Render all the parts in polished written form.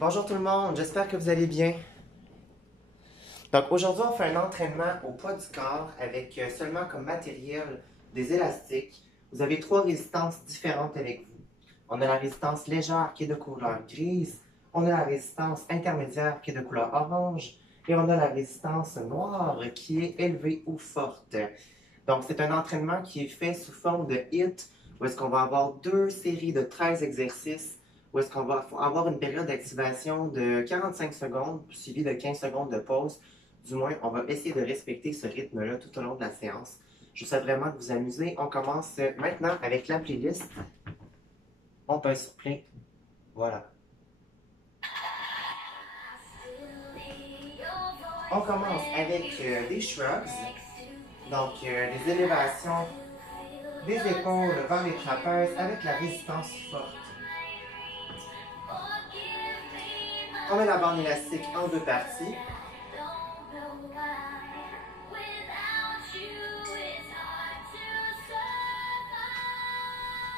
Bonjour tout le monde, j'espère que vous allez bien. Donc aujourd'hui, on fait un entraînement au poids du corps avec seulement comme matériel des élastiques. Vous avez trois résistances différentes avec vous. On a la résistance légère qui est de couleur grise, on a la résistance intermédiaire qui est de couleur orange et on a la résistance noire qui est élevée ou forte. Donc c'est un entraînement qui est fait sous forme de HIIT où est-ce qu'on va avoir deux séries de 13 exercices où est-ce qu'on va avoir une période d'activation de 45 secondes suivie de 15 secondes de pause. Du moins, on va essayer de respecter ce rythme-là tout au long de la séance. Je souhaite vraiment que vous amusez. On commence maintenant avec la playlist. On pèse sur play. Voilà. On commence avec des shrugs, donc des élévations des épaules vers les trapèzes avec la résistance forte. On met la bande élastique en deux parties.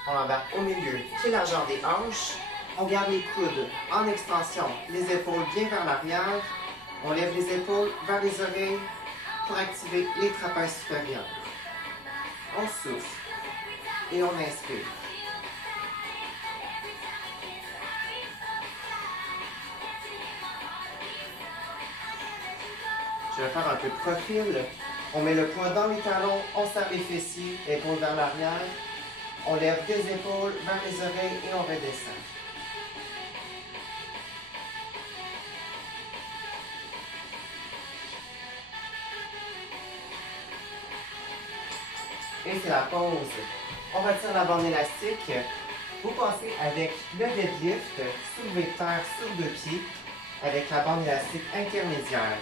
On embarque au milieu, pied largeur des hanches. On garde les coudes en extension, les épaules bien vers l'arrière. On lève les épaules vers les oreilles pour activer les trapèzes supérieurs. On souffle et on inspire. Je vais faire un peu de profil. On met le poids dans les talons, on serre les fessiers, épaules vers l'arrière. On lève des épaules vers les oreilles et on redescend. Et c'est la pause. On retire la bande élastique. Vous passez avec le deadlift, soulevé de terre sur deux pieds, avec la bande élastique intermédiaire.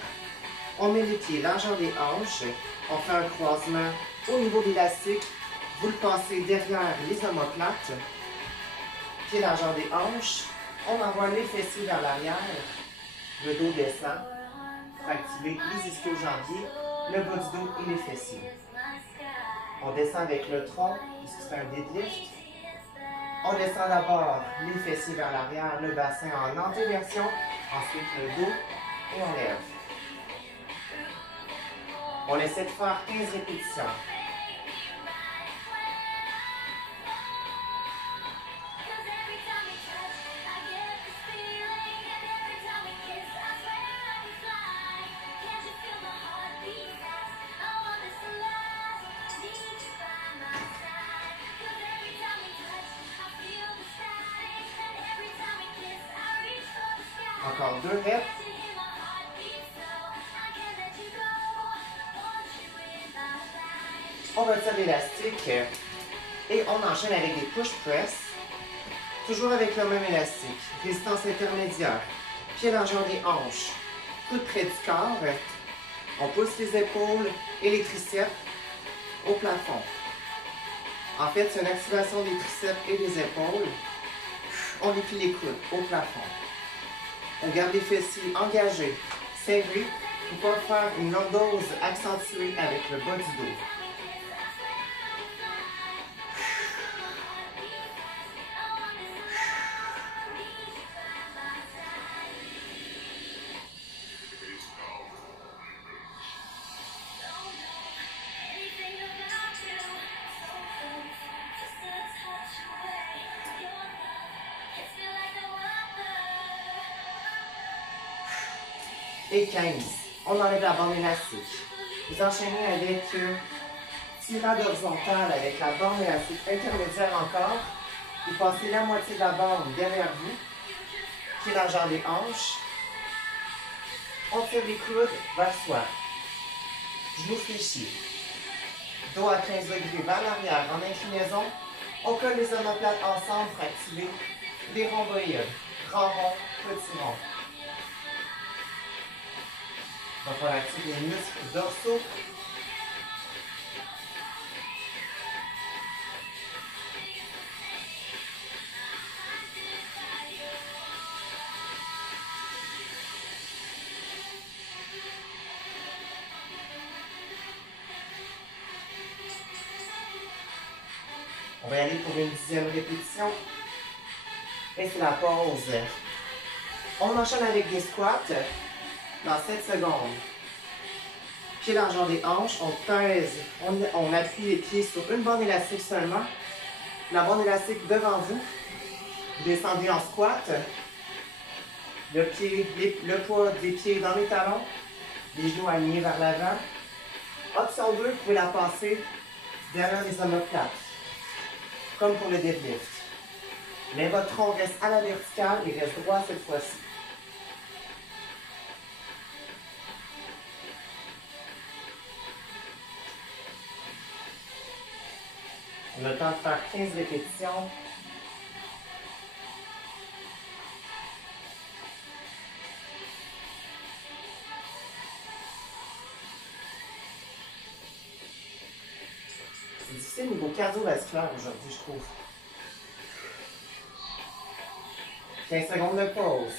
On met les pieds largeur des hanches. On fait un croisement au niveau de l'élastique. Vous le passez derrière les omoplates. Pieds largeur des hanches. On envoie les fessiers vers l'arrière. Le dos descend. Pour activer les ischio-jambiers, le bas du dos et les fessiers. On descend avec le tronc, puisque c'est un deadlift. On descend d'abord les fessiers vers l'arrière, le bassin en antéversion. Ensuite le dos et on lève. On essaie de faire 15 répétitions. Encore 2 reps. On retire l'élastique et on enchaîne avec des push press. Toujours avec le même élastique. Résistance intermédiaire. Pied largeur des hanches. Coude près du corps. On pousse les épaules et les triceps au plafond. En fait, c'est une activation des triceps et des épaules. On déplie les coudes au plafond. On garde les fessiers engagés, serrés, pour pas faire une lordose accentuée avec le bas du dos. Et 15. On enlève la bande élastique. Vous enchaînez avec tirade horizontale avec la bande élastique intermédiaire encore. Vous passez la moitié de la bande derrière vous. Pied largeur des hanches. On tire les coudes vers soi. Genoux fléchis. Dos à 15 degrés vers l'arrière en inclinaison. On colle les omoplates ensemble pour activer les rhomboïdes. Grand rond, petit rond. Donc, on active les muscles dorsaux. On va y aller pour une 10e répétition. Et c'est la pause. On enchaîne avec des squats dans 7 secondes. Pieds largeur des hanches, on pèse, on appuie les pieds sur une bande élastique seulement. La bande élastique devant vous. Vous descendez en squat. Le poids des pieds dans les talons. Les genoux alignés vers l'avant. Option 2, vous pouvez la passer derrière les omoplates. Comme pour le deadlift. Mais votre tronc reste à la verticale et reste droit cette fois-ci. On a le temps de faire 15 répétitions. C'est difficile au niveau cardiovasculaire aujourd'hui, je trouve. 15 secondes de pause.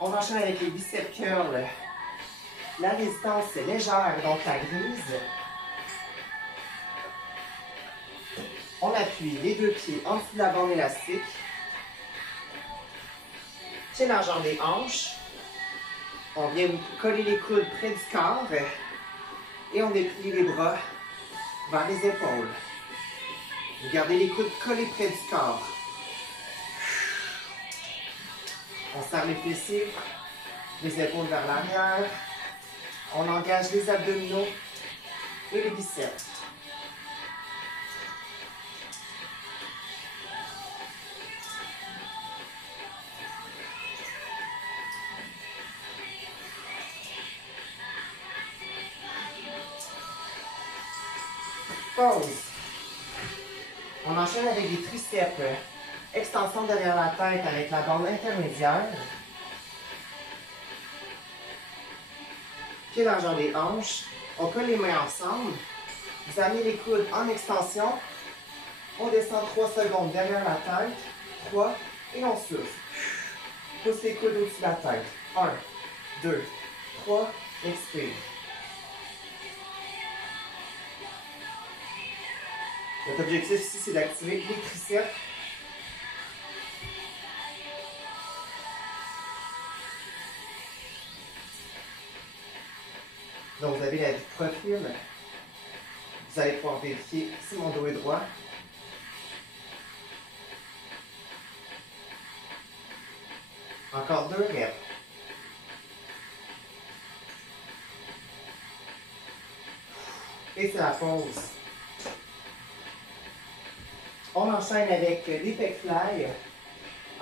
On enchaîne avec les biceps curls. La résistance est légère, donc la grise. On appuie les deux pieds en dessous de la bande élastique. Pieds largeur des hanches. On vient coller les coudes près du corps. Et on déplie les bras vers les épaules. Vous gardez les coudes collés près du corps. On serre les fessiers, les épaules vers l'arrière. On engage les abdominaux et les biceps. Pause. On enchaîne avec des triceps. Extension derrière la tête avec la bande intermédiaire. Pieds largeur des hanches. On colle les mains ensemble. Vous amenez les coudes en extension. On descend 3 secondes derrière la tête. 3. Et on souffle. Pousse les coudes au-dessus de la tête. 1, 2, 3. Expire. Notre objectif ici, c'est d'activer les triceps. Donc, vous avez la vue de profil. Vous allez pouvoir vérifier si mon dos est droit. Encore 2 reps. Et c'est la pause. On enchaîne avec des pec fly,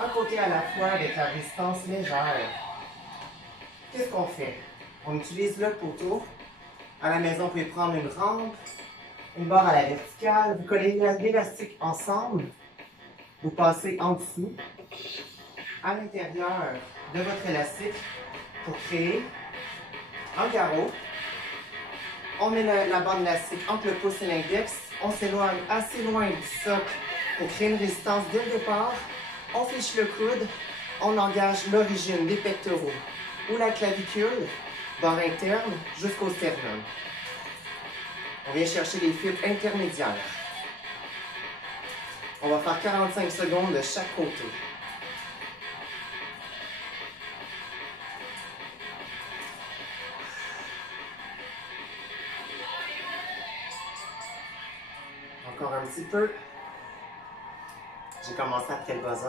un côté à la fois avec la résistance légère. Qu'est-ce qu'on fait? On utilise le poteau. À la maison, vous pouvez prendre une rampe, une barre à la verticale. Vous collez l'élastique ensemble. Vous passez en dessous, à l'intérieur de votre élastique pour créer un carreau. On met la bande élastique entre le pouce et l'index. On s'éloigne assez loin du socle pour créer une résistance dès le départ. On fiche le coude. On engage l'origine des pectoraux ou la clavicule, barre interne, jusqu'au sternum. On vient chercher les fibres intermédiaires. On va faire 45 secondes de chaque côté. Encore un petit peu. J'ai commencé après le buzzer.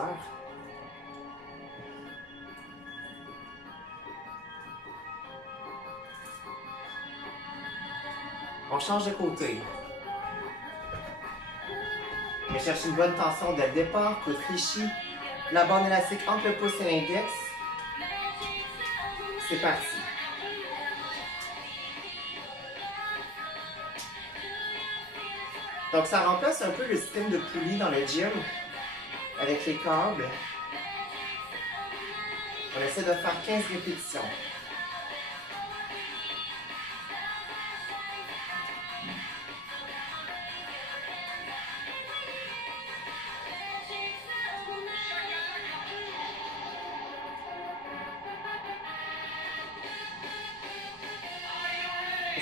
On change de côté. On va chercher une bonne tension dès le départ, coude fléchi. La bande élastique entre le pouce et l'index. C'est parti. Donc, ça remplace un peu le système de poulie dans le gym avec les câbles. On essaie de faire 15 répétitions.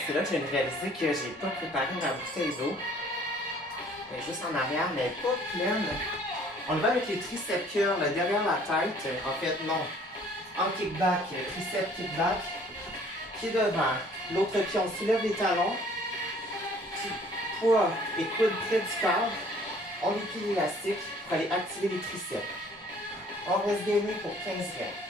C'est là que j'ai réalisé que j'ai pas préparé ma bouteille d'eau. Elle est juste en arrière, mais elle n'est pas pleine. On le va avec les triceps curls derrière la tête. En fait, non. En kickback, triceps kickback. Pied devant. L'autre pied, on soulève les talons. Poids et coude près du corps. On déplie l'élastique pour aller activer les triceps. On reste gainé pour 15 reps.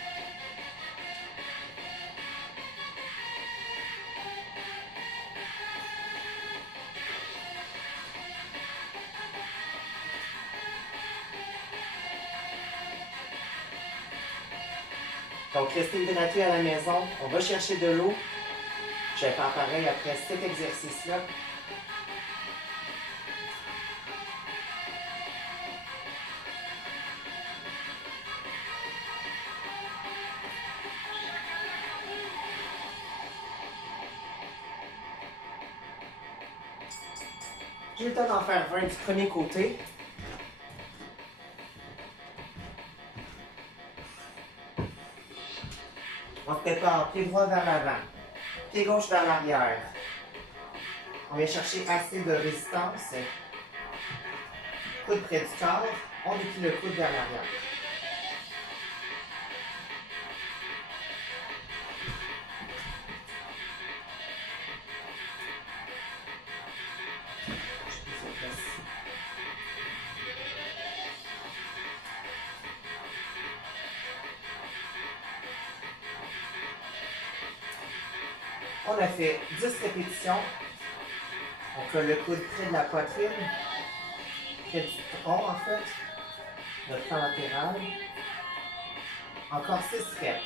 Donc, restez hydraté à la maison. On va chercher de l'eau. Je vais faire pareil après cet exercice-là. J'ai le temps d'en faire 20 du premier côté. On se prépare, pied droit vers l'avant, pied gauche vers l'arrière. On vient chercher assez de résistance. Coude près du corps, on déplie le coude vers l'arrière. On a fait 10 répétitions. On colle le coude près de la poitrine, près du tronc en fait, notre flanc latéral. Encore 6 reps.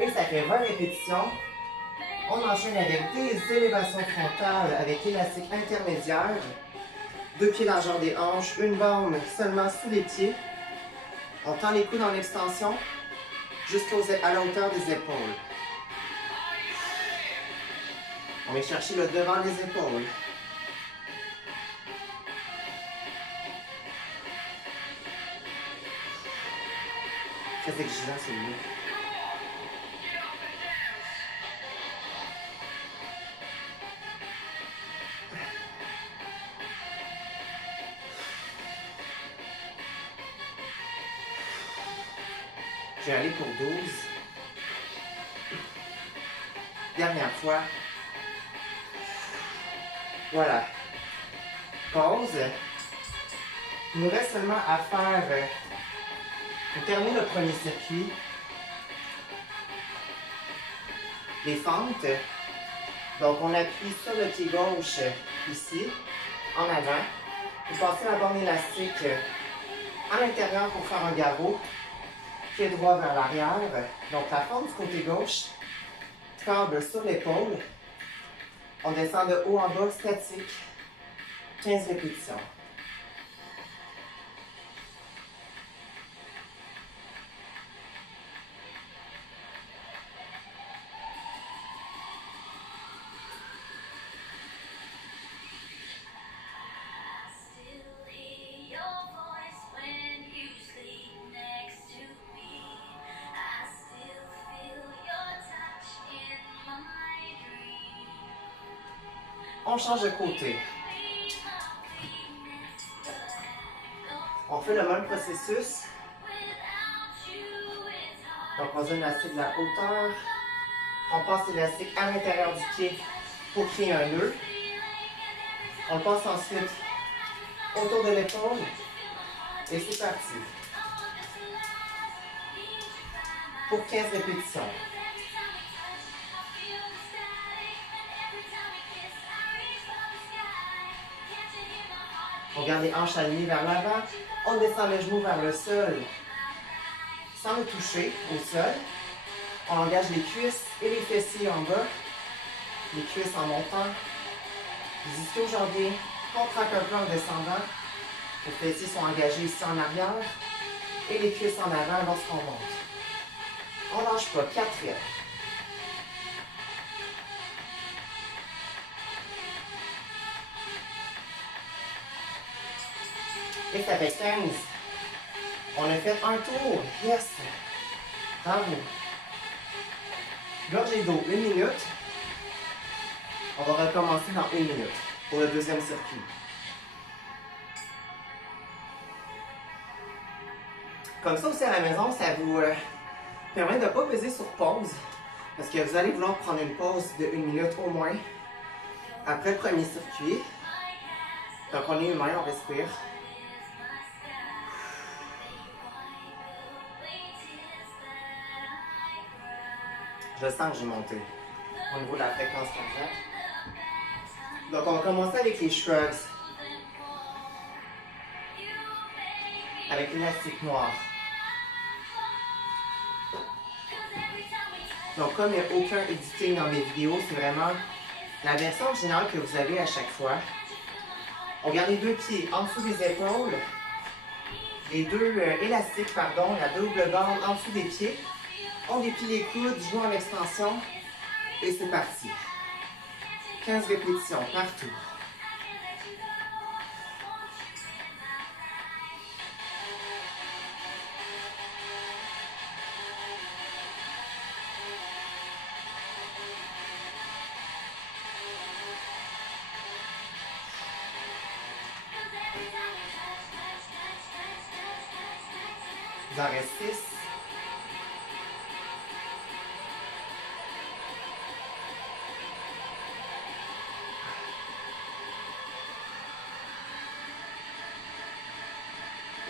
Et ça fait 20 répétitions. On enchaîne avec des élévations frontales avec élastique intermédiaire. 2 pieds largeur des hanches, une bande seulement sous les pieds. On tend les coudes en extension jusqu'à la hauteur des épaules. On vient chercher le devant des épaules. Très exigeant celui-là. Je vais aller pour 12. Dernière fois. Voilà. Pause. Il nous reste seulement à faire, pour terminer le premier circuit, les fentes. Donc on appuie sur le pied gauche ici, en avant. Vous passez la bande élastique à l'intérieur pour faire un garrot. Pied droit vers l'arrière. Donc la fente du côté gauche, câble sur l'épaule. On descend de haut en bas, statique. 15 répétitions. On change de côté. On fait le même processus. Donc, on donne l'élastique de la hauteur. On passe l'élastique à l'intérieur du pied pour créer un nœud. On le passe ensuite autour de l'épaule. Et c'est parti. Pour 15 répétitions. On garde les hanches alignées vers l'avant. On descend le genou vers le sol sans le toucher au sol. On engage les cuisses et les fessiers en bas. Les cuisses en montant. Les ischio-jambiers contractent un peu en descendant. Les fessiers sont engagés ici en arrière. Et les cuisses en avant lorsqu'on monte. On ne lâche pas. 4 reps. Et ça fait 15. On a fait un tour. Yes! Bravo. Gorgée d'eau, 1 minute. On va recommencer dans 1 minute pour le deuxième circuit. Comme ça aussi à la maison, ça vous permet de ne pas peser sur pause. Parce que vous allez vouloir prendre une pause de 1 minute au moins après le premier circuit. Donc on est humain, on respire. Je sens que j'ai monté au niveau de la fréquence cardiaque. Donc on va commencer avec les shrugs. Avec l'élastique noir. Donc comme il n'y a aucun editing dans mes vidéos, c'est vraiment la version originale que vous avez à chaque fois. On garde les deux pieds en dessous des épaules. Les deux élastiques, pardon, la double bande en dessous des pieds. On déplie les coudes, joue en extension. Et c'est parti. 15 répétitions partout. Il en reste 6.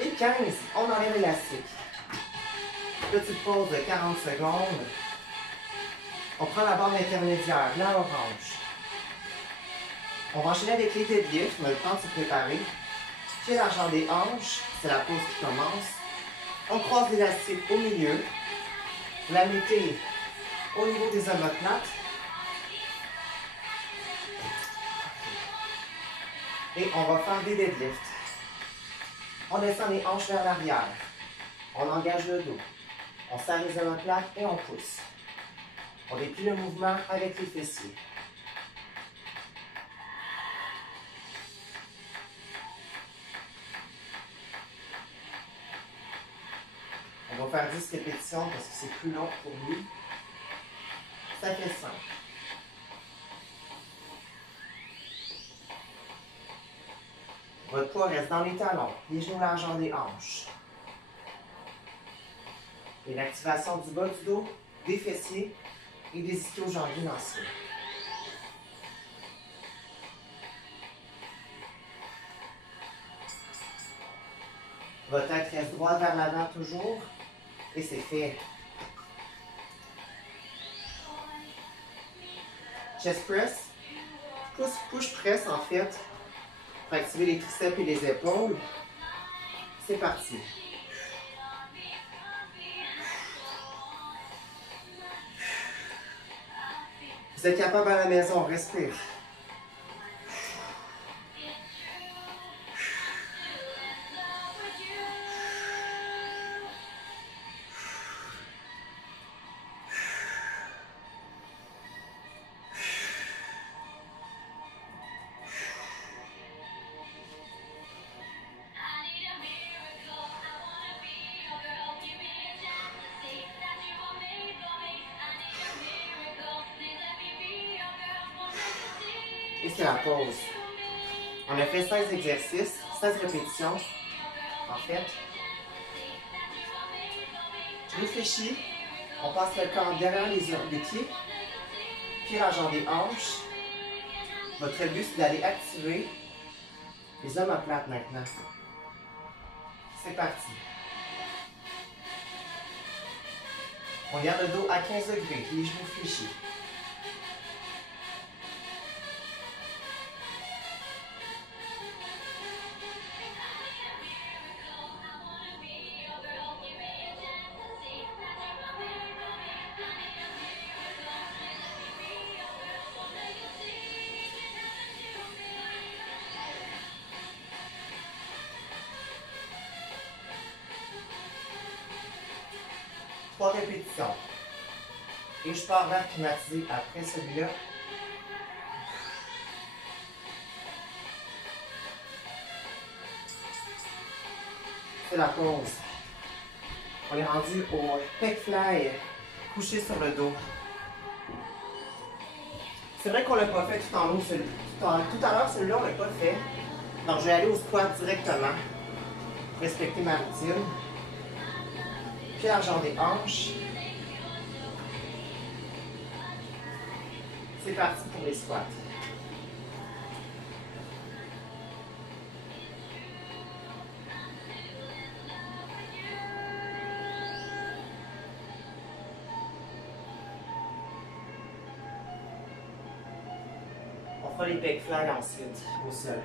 Et 15, on enlève l'élastique. Petite pause de 40 secondes. On prend la bande intermédiaire, la orange. On va enchaîner avec les deadlifts, on a le temps de se préparer. Pied l'argent des hanches, c'est la pause qui commence. On croise l'élastique au milieu. Vous la mettez au niveau des omoplates. Et on va faire des deadlifts. On descend les hanches vers l'arrière. On engage le dos. On serre les omoplates et on pousse. On déplie le mouvement avec les fessiers. On va faire 10 répétitions parce que c'est plus long pour lui. Ça fait 5. Votre poids reste dans les talons, les genoux largeur des hanches. Et l'activation du bas du dos, des fessiers et des ischio-jambiers lancés. Votre tête reste droite vers l'avant toujours. Et c'est fait. Chest press. Push press en fait. Pour activer les triceps et les épaules. C'est parti. Vous êtes capable à la maison, respire. Et c'est la pause. On a fait 16 exercices, 16 répétitions, en fait. Je réfléchis. On passe le corps derrière les pieds. Pieds largeur des hanches. Votre but, c'est d'aller activer les omoplates maintenant. C'est parti. On garde le dos à 15 degrés, les genoux fléchis. Trois répétitions. Et je pars vers climatisé après celui-là. C'est la pause. On est rendu au pec fly, couché sur le dos. C'est vrai qu'on ne l'a pas fait tout en haut. Tout à l'heure, celui-là, on ne l'a pas fait. Donc, je vais aller au squat directement. Respecter ma routine. Puis l'argent des hanches. C'est parti pour les squats. On fera les pec fly ensuite, au sol.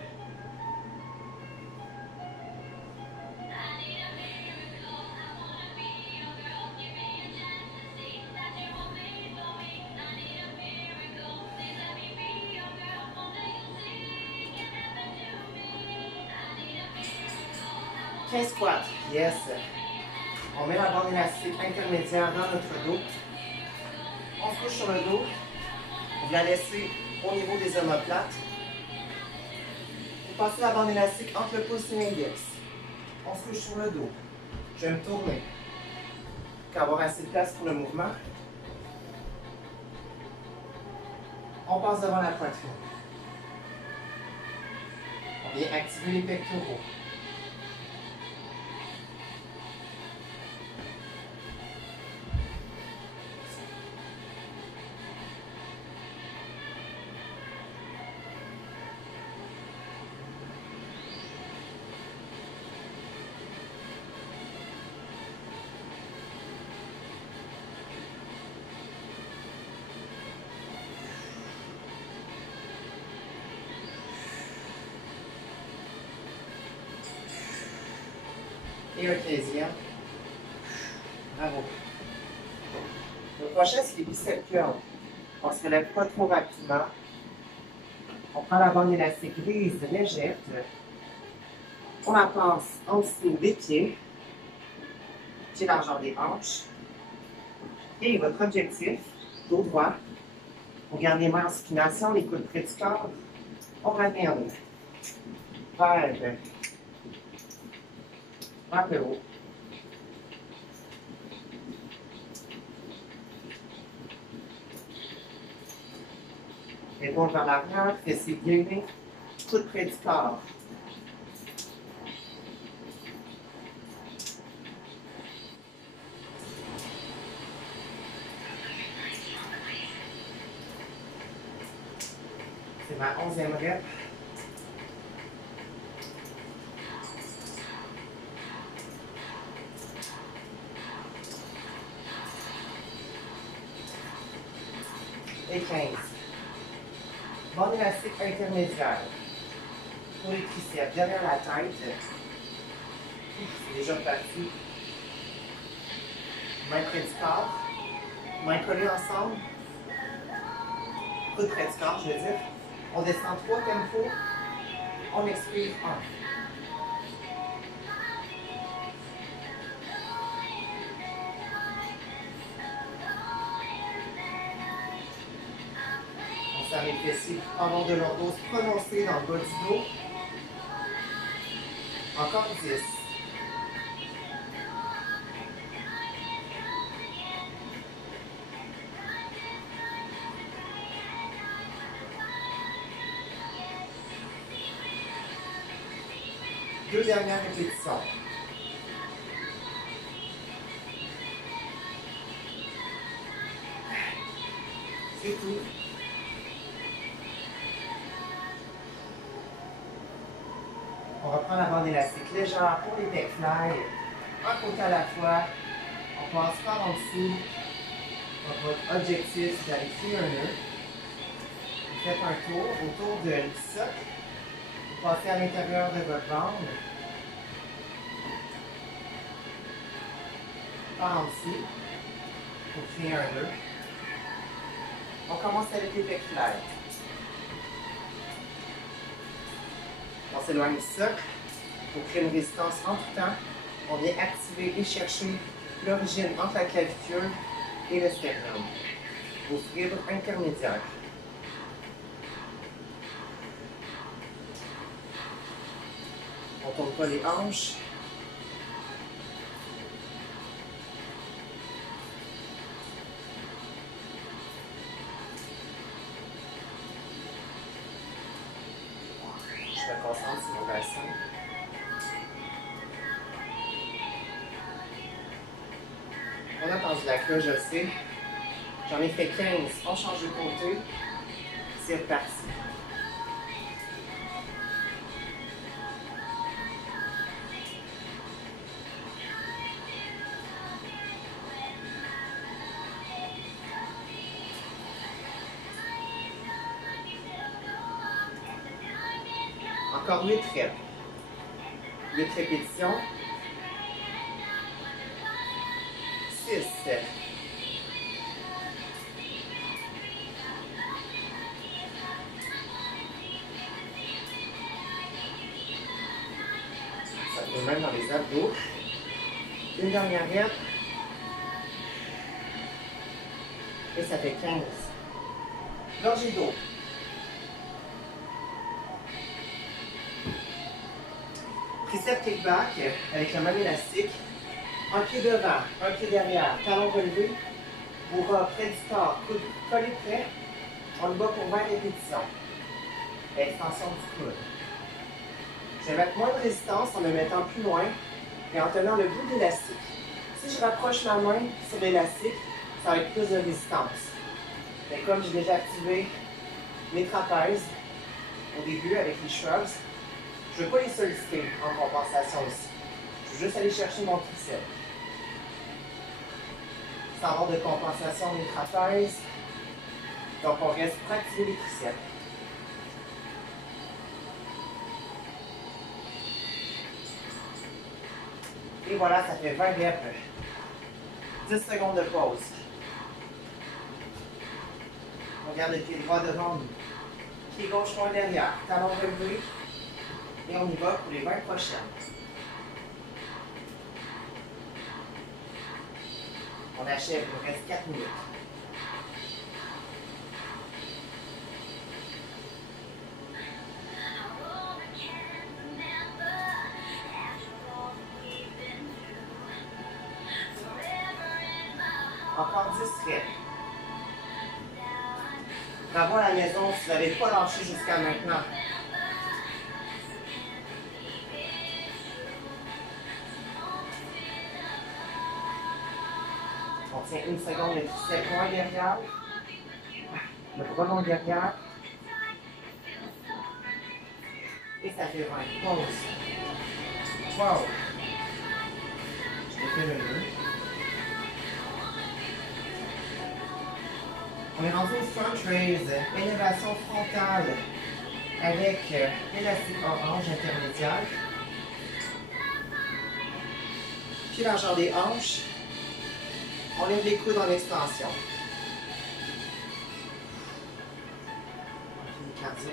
Squat, yes. On met la bande élastique intermédiaire dans notre dos. On se couche sur le dos. Vous la laissez au niveau des omoplates. Vous passez la bande élastique entre le pouce et l'index. On se couche sur le dos. Je vais me tourner pour avoir assez de place pour le mouvement. On passe devant la poitrine. On vient activer les pectoraux. Et un 15e. Bravo. Le prochain, c'est les biceps curls. On ne se relève pas trop rapidement. On prend la bande élastique lisse, légère. On la passe en dessous des pieds. Pied largeur des hanches. Et votre objectif, dos droit. Vous gardez les mains en supination, les coudes près du corps. On ramène vers le haut. Épaules vers l'arrière, fessiers pliés, coudes près du corps. C'est ma 11e rep. Et 15. Bande élastique intermédiaire. Pour les triceps, derrière la tête. C'est déjà parti. Mains près du corps. Mains collées ensemble. Coude près du corps, je veux dire. On descend 3 tempos. On expire 1. On serre les fessiers pour avoir de l'ordose prononcée dans le bas du dos. Encore 10. Deux dernières répétitions. C'est tout. On reprend la bande élastique légère pour les pec fly. Un côté à la fois. On passe par en dessous. Donc votre objectif, c'est d'aller créer un nœud. Vous faites un tour autour de le socle. Vous passez à l'intérieur de votre bande. Par en dessous. Pour créer un nœud. On commence avec les pec fly. On s'éloigne du socle pour créer une résistance en tout temps. On vient activer et chercher l'origine entre la clavicule et le sternum. Vos fibres intermédiaires. On ne tourne pas les hanches. concentre sur mon bassin. On a entendu la cloche, je sais. J'en ai fait 15. On change de côté. C'est reparti. Encore 8 reps. 8 répétitions. 6. Ça peut même dans les abdos. Une dernière rep. Et ça fait 15. Gorgée d'eau. Tricep kickback avec le même élastique. Un pied devant, un pied derrière, talon relevé, bras près du corps, coude collé près. On le bat pour 20 répétitions. Extension du coude. Je vais mettre moins de résistance en me mettant plus loin et en tenant le bout de l'élastique. Si je rapproche ma main sur l'élastique, ça va être plus de résistance. Mais comme j'ai déjà activé mes trapèzes au début avec les shrugs, je ne veux pas les solliciter en compensation aussi. Je veux juste aller chercher mon triceps. Sans avoir de compensation des trapèzes. Donc on reste pour activer les triceps. Et voilà, ça fait 20 reps. 10 secondes de pause. On garde le pied droit devant nous. Pied gauche loin derrière. Talon relevé. Et on y va pour les 20 prochaines. On achève, il nous reste 4 minutes. Encore 10 reps. Bravo à la maison si vous n'avez pas lâché jusqu'à maintenant. On tient une seconde, le triceps loin derrière. Le bras long derrière. Et ça fait 20. Pause. Wow. Je l'ai fait le nœud. On est rendu au front raise, élévation frontale avec élastique orange intermédiaire. Puis largeur des hanches. On lève les coudes en extension. On finit cardio.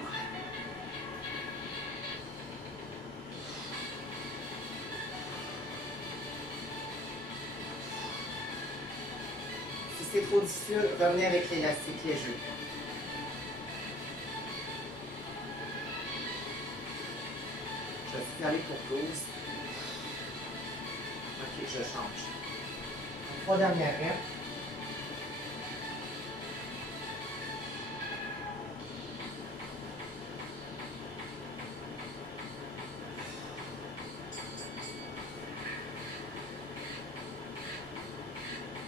Si c'est trop difficile, revenez avec l'élastique léger. Je vais signaler pour 12. Ok, je change. 3 dernières reps.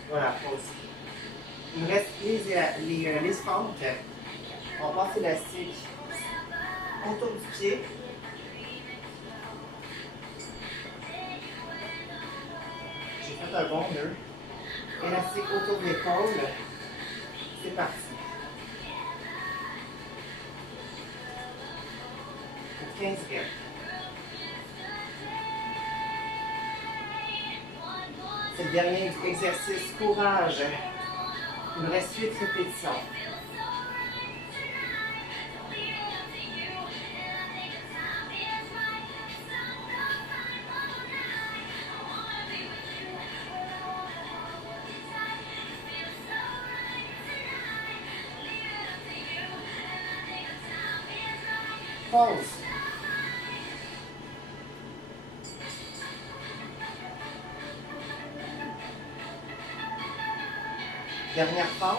Voilà, pause. Il me reste les fentes. On passe l'élastique autour du pied. J'ai fait un bon nœud. Élastique autour de l'épaule. C'est parti. Pour 15 reps. C'est le dernier exercice. Courage. Il me reste 8 répétitions. Pause. Dernière pente.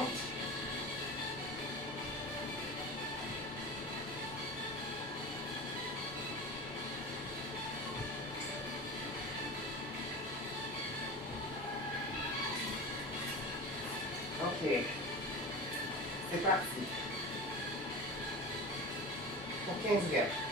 OK. C'est parti. Pour 15 reps.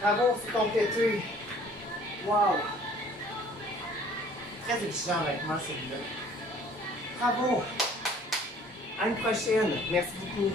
Bravo, c'est complété. Wow! Très exigeant avec moi, celui-là. Bravo! À une prochaine. Merci beaucoup.